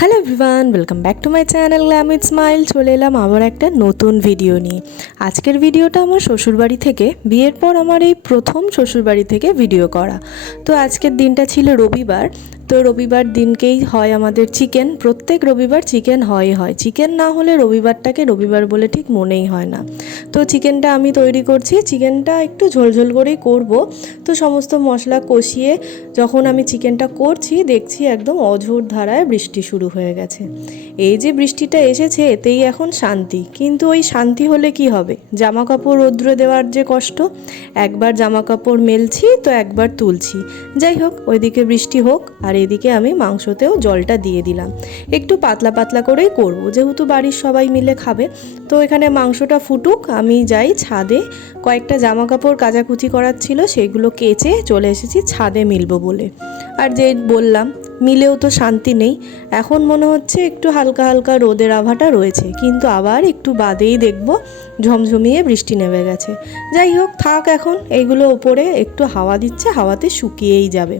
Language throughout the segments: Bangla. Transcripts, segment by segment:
Hello everyone welcome back to my channel Glamit Smile চলে এলাম আবার একটা নতুন ভিডিও নিয়ে। আজকের ভিডিওটা আমার শ্বশুরবাড়ি থেকে, বিয়ের পর আমার এই প্রথম শ্বশুরবাড়ি থেকে ভিডিও করা। তো আজকের দিনটা ছিল রবিবার তো রবিবার দিনকেই হয় আমাদের চিকেন। প্রত্যেক রবিবার চিকেন হয় হয়। চিকেন না হলে রবিবারটাকে রবিবার বলে ঠিক মনেই হয় না। তো চিকেনটা আমি তৈরি করছি। চিকেনটা একটু ঝোলঝোল করেই করব। তো সমস্ত মশলা কষিয়ে যখন আমি চিকেনটা করছি, দেখছি একদম অঝোর ধারায় বৃষ্টি শুরু হয়ে গেছে। এই যে বৃষ্টিটা এসেছে, এতেই এখন শান্তি। কিন্তু ওই শান্তি হলে কি হবে? জামা কাপড় রৌদ্রে দেওয়ার যে কষ্ট, একবার জামা কাপড় মেলছি, তো একবার তুলছি। যাই হোক, ওইদিকে বৃষ্টি হোক, আর এদিকে আমি মাংসতেও জলটা দিয়ে দিলাম। একটু পাতলা পাতলা করেই করব। যেহেতু বাড়ির সবাই মিলে খাবে, তো এখানে মাংসটা ফুটুক। আমি যাই ছাদে কয়েকটা জামা কাপড় কাচাকুচি করার ছিল, সেগুলো কেচে চলে এসেছি ছাদে মিলবো বলে। আর যে বললাম মিলেও তো শান্তি নেই। এখন মনে হচ্ছে একটু হালকা হালকা রোদের আভাটা রয়েছে, কিন্তু আবার একটু বাদেই দেখব ঝমঝমিয়ে বৃষ্টি নেমে গেছে। যাই হোক, থাক এখন এইগুলো ওপরে একটু হাওয়া দিচ্ছে, হাওয়াতে শুকিয়েই যাবে।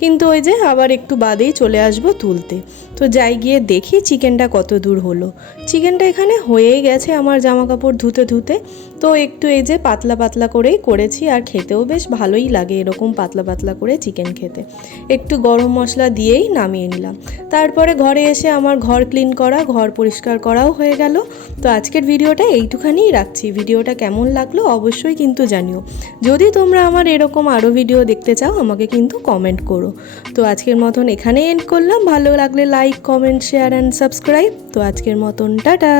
কিন্তু ওই যে আবার একটু বাদেই চলে আসব তুলতে। তো যাই গিয়ে দেখি চিকেনটা কত দূর হলো। চিকেনটা এখানে হয়েই গেছে আমার জামা কাপড় ধুতে ধুতে। তো একটু এই যে পাতলা পাতলা করেই করেছি আর খেতেও বেশ ভালোই লাগে এরকম পাতলা পাতলা করে চিকেন খেতে। একটু গরম মশলা দিয়েই নামিয়ে নিলাম। তারপরে ঘরে এসে আমার ঘর ক্লিন করা, ঘর পরিষ্কার করাও হয়ে গেল। তো আজকের ভিডিওটা এইটুখানিই রাখছি। ভিডিওটা কেমন লাগল অবশ্যই কিন্তু জানিও। যদি তোমরা আমার এরকম আরও ভিডিও দেখতে চাও, আমাকে কিন্তু কমেন্ট করো। তো আজকের মতন এখানেই এন্ড করলাম। ভালো লাগলে like comment share and subscribe তো আজকের মতন, টাটা!